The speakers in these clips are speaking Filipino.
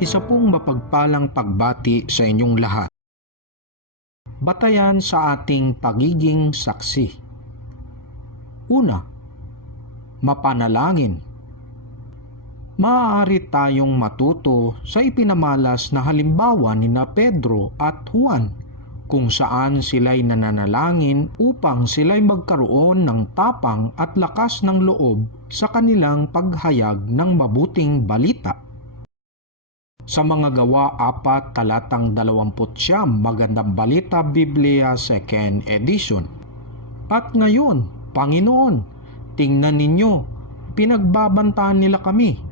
Isa pong mapagpalang pagbati sa inyong lahat. Batayan sa ating pagiging saksi. Una, mapanalangin. Maaari tayong matuto sa ipinamalas na halimbawa ni Pedro at Juan kung saan sila'y nananalangin upang sila'y magkaroon ng tapang at lakas ng loob sa kanilang paghayag ng mabuting balita. Sa mga Gawa 4 talatang 29, Magandang Balita Biblia 2nd edition. At ngayon, Panginoon, tingnan ninyo, pinagbabantaan nila kami.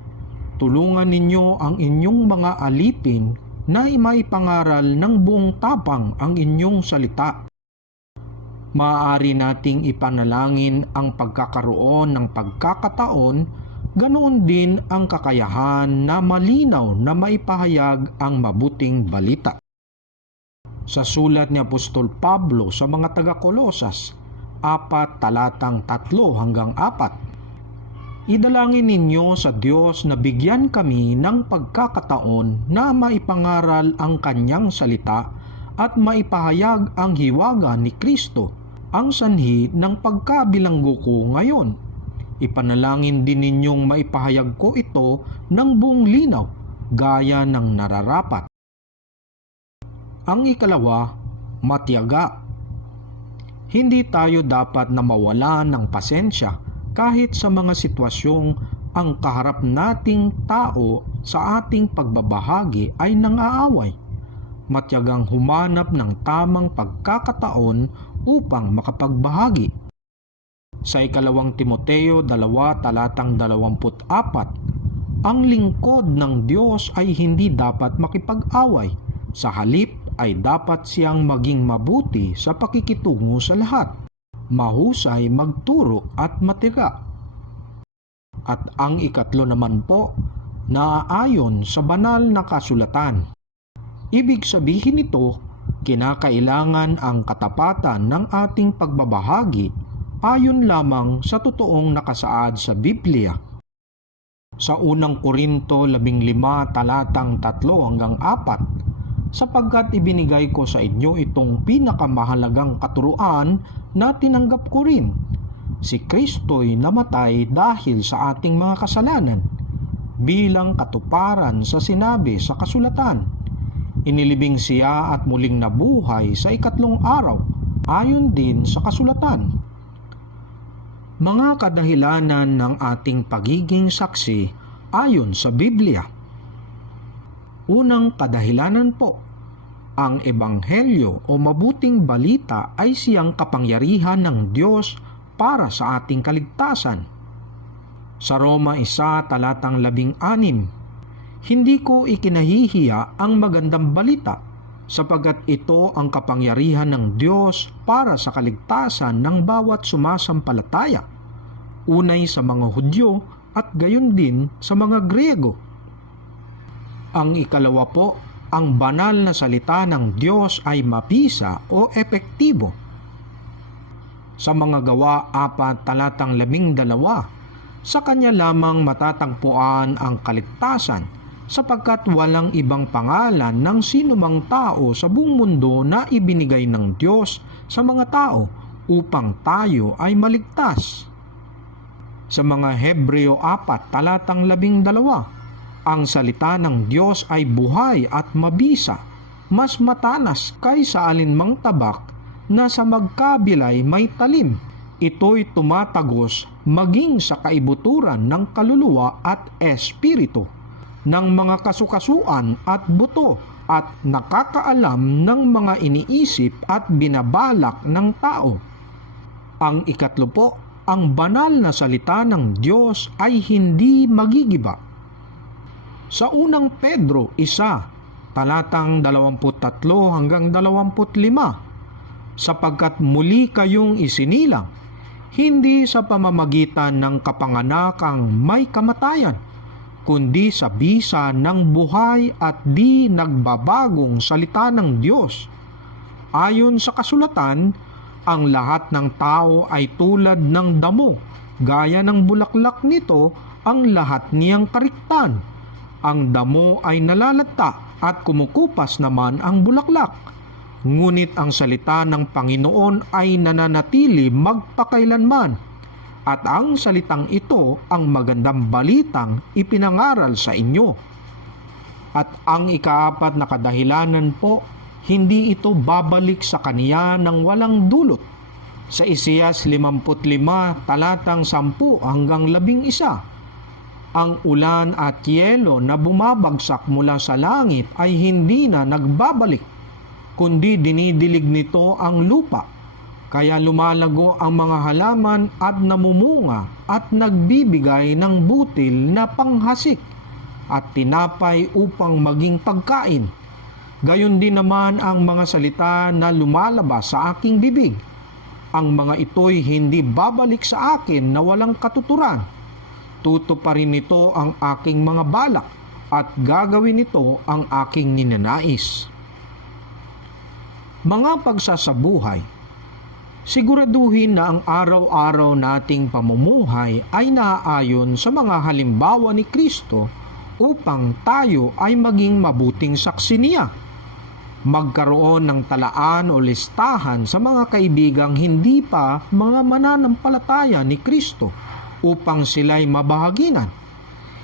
Tulungan ninyo ang inyong mga alipin na maipangaral ng buong tapang ang inyong salita. Maaari nating ipanalangin ang pagkakaroon ng pagkakataon, ganoon din ang kakayahan na malinaw na maipahayag ang mabuting balita. Sa sulat ni Apostol Pablo sa mga taga-Kolosas, 4 talatang 3 hanggang 4, idalangin ninyo sa Diyos na bigyan kami ng pagkakataon na maipangaral ang kanyang salita at maipahayag ang hiwaga ni Kristo, ang sanhi ng pagkabilanggo ko ngayon. Ipanalangin din ninyong maipahayag ko ito ng buong linaw, gaya ng nararapat. Ang ikalawa, matiyaga. Hindi tayo dapat na mawala ng pasensya kahit sa mga sitwasyong ang kaharap nating tao sa ating pagbabahagi ay nang-aaway. Matiyagang humanap ng tamang pagkakataon upang makapagbahagi. Sa 2 Timoteo 2 talatang 24, ang lingkod ng Diyos ay hindi dapat makipag-away. Sa halip ay dapat siyang maging mabuti sa pakikitungo sa lahat, mahusay magturo at matiyaga. At ang ikatlo naman po, naaayon sa banal na kasulatan. Ibig sabihin nito, kinakailangan ang katapatan ng ating pagbabahagi ayon lamang sa totoong nakasaad sa Biblia. Sa unang Korinto 15 talatang 3 hanggang 4, sapagkat ibinigay ko sa inyo itong pinakamahalagang katuruan na tinanggap ko rin. Si Kristo'y namatay dahil sa ating mga kasalanan, bilang katuparan sa sinabi sa kasulatan. Inilibing siya at muling nabuhay sa ikatlong araw, ayon din sa kasulatan. Mga kadahilanan ng ating pagiging saksi ayon sa Biblia. Unang kadahilanan po, ang Ebanghelyo o mabuting balita ay siyang kapangyarihan ng Diyos para sa ating kaligtasan. Sa Roma 1 talatang 16, hindi ko ikinahihiya ang magandang balita sapagkat ito ang kapangyarihan ng Diyos para sa kaligtasan ng bawat sumasampalataya, unay sa mga Hudyo at gayon din sa mga Griego. Ang ikalawa po, ang banal na salita ng Diyos ay mabisa o epektibo. Sa mga Gawa 4 talatang 12, sa kanya lamang matatagpuan ang kaligtasan sapagkat walang ibang pangalan ng sinumang tao sa buong mundo na ibinigay ng Diyos sa mga tao upang tayo ay maligtas. Sa mga Hebreo 4 talatang 12, ang salita ng Diyos ay buhay at mabisa, mas matalas kaysa alinmang tabak na sa magkabilay may talim. Ito'y tumatagos maging sa kaibuturan ng kaluluwa at espiritu, ng mga kasukasuan at buto, at nakakaalam ng mga iniisip at binabalak ng tao. Ang ikatlo po, ang banal na salita ng Diyos ay hindi magigiba. Sa unang Pedro 1, talatang 23 hanggang 25, sapagkat muli kayong isinilang, hindi sa pamamagitan ng kapanganakang may kamatayan, kundi sa bisa ng buhay at di nagbabagong salita ng Diyos. Ayon sa kasulatan, ang lahat ng tao ay tulad ng damo, gaya ng bulaklak nito ang lahat niyang kariktan. Ang damo ay nalalanta at kumukupas naman ang bulaklak. Ngunit ang salita ng Panginoon ay nananatili magpakailanman. At ang salitang ito ang magandang balitang ipinangaral sa inyo. At ang ikaapat na kadahilanan po, hindi ito babalik sa kaniya ng walang dulot. Sa Isaias 55, talatang 10 hanggang 11, ang ulan at yelo na bumabagsak mula sa langit ay hindi na nagbabalik, kundi dinidilig nito ang lupa. Kaya lumalago ang mga halaman at namumunga at nagbibigay ng butil na panghasik at tinapay upang maging pagkain. Gayon din naman ang mga salita na lumalabas sa aking bibig. Ang mga ito'y hindi babalik sa akin na walang katuturan. Tutuparin nito ang aking mga balak at gagawin nito ang aking ninanais. Mga pagsasabuhay. Siguraduhin na ang araw-araw nating pamumuhay ay naaayon sa mga halimbawa ni Kristo upang tayo ay maging mabuting saksi niya. Magkaroon ng talaan o listahan sa mga kaibigang hindi pa mga mananampalataya ni Kristo upang sila'y mabahaginan.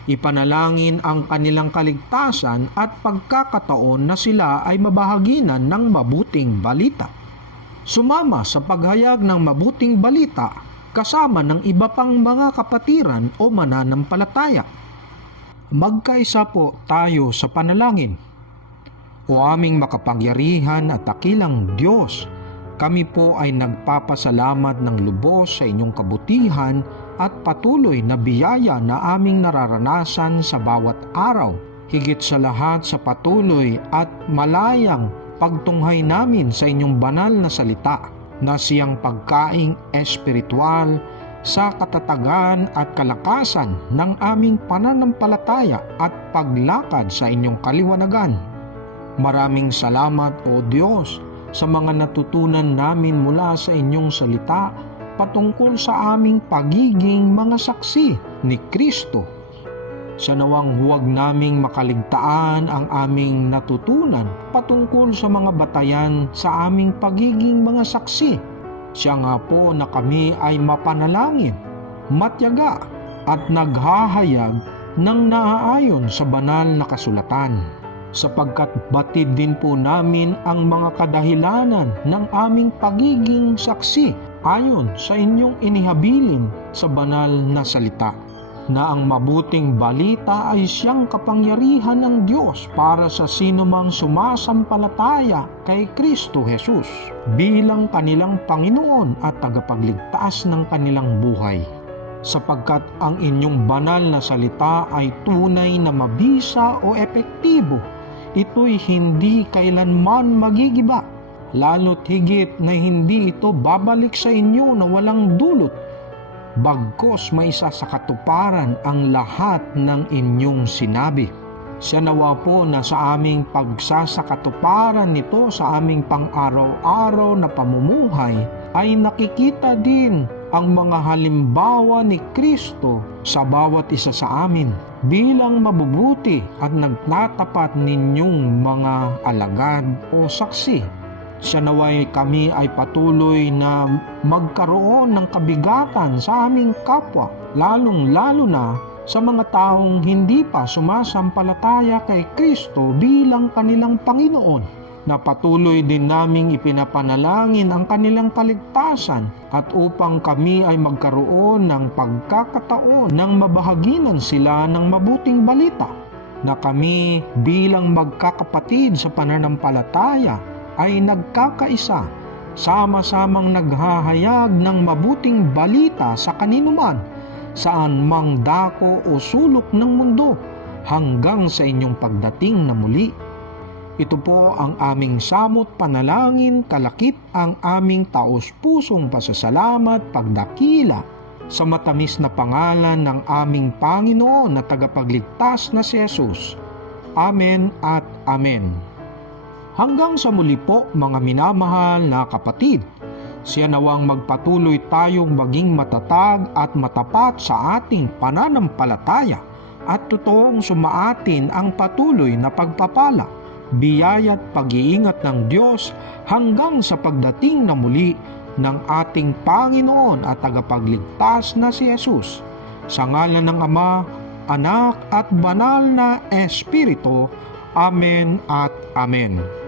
Ipanalangin ang kanilang kaligtasan at pagkakataon na sila ay mabahaginan ng mabuting balita. Sumama sa paghayag ng mabuting balita kasama ng iba pang mga kapatiran o mananampalataya. Magkaisa po tayo sa panalangin. O aming makapangyarihan at dakilang Diyos, kami po ay nagpapasalamat ng lubos sa inyong kabutihan at patuloy na biyaya na aming nararanasan sa bawat araw. Higit sa lahat sa patuloy at malayang pagtunghay namin sa inyong banal na salita na siyang pagkaing espiritual sa katatagan at kalakasan ng aming pananampalataya at paglakad sa inyong kaliwanagan. Maraming salamat o Diyos sa mga natutunan namin mula sa inyong salita patungkol sa aming pagiging mga saksi ni Kristo. Sa nawang huwag naming makaligtaan ang aming natutunan patungkol sa mga batayan sa aming pagiging mga saksi. Siya nga po na kami ay mapanalangin, matyaga at naghahayag ng naaayon sa banal na kasulatan. Sapagkat batid din po namin ang mga kadahilanan ng aming pagiging saksi ayon sa inyong inihabilin sa banal na salita, na ang mabuting balita ay siyang kapangyarihan ng Diyos para sa sinumang sumasampalataya kay Kristo Jesus bilang kanilang Panginoon at tagapagligtas ng kanilang buhay. Sapagkat ang inyong banal na salita ay tunay na mabisa o epektibo, ito'y hindi kailanman magigiba, lalo't higit na hindi ito babalik sa inyo na walang dulot, bagkos maisa sa katuparan ang lahat ng inyong sinabi. Siya nawa po na sa aming pagsasakatuparan nito sa aming pang-araw-araw na pamumuhay ay nakikita din ang mga halimbawa ni Kristo sa bawat isa sa amin bilang mabubuti at nagtatapat ninyong mga alagad o saksi. Siya naway kami ay patuloy na magkaroon ng kabigatan sa aming kapwa, lalong-lalo na sa mga taong hindi pa sumasampalataya kay Kristo bilang kanilang Panginoon, na patuloy din naming ipinapanalangin ang kanilang kaligtasan at upang kami ay magkaroon ng pagkakataon ng mabahaginan sila ng mabuting balita, na kami bilang magkakapatid sa pananampalataya ay nagkakaisa, sama-samang naghahayag ng mabuting balita sa kaninuman, saan mang dako o sulok ng mundo, hanggang sa inyong pagdating na muli. Ito po ang aming samot panalangin, kalakip ang aming taos-pusong pasasalamat, pagdakila sa matamis na pangalan ng aming Panginoon na tagapagligtas na si Jesus. Amen at Amen. Hanggang sa muli po mga minamahal na kapatid, siya nawang magpatuloy tayong maging matatag at matapat sa ating pananampalataya at totoong sumaatin ang patuloy na pagpapala, biyaya at pag-iingat ng Diyos hanggang sa pagdating na muli ng ating Panginoon at tagapagligtas na si Jesus. Sa ngalan ng Ama, Anak at Banal na Espiritu. Amen at Amen.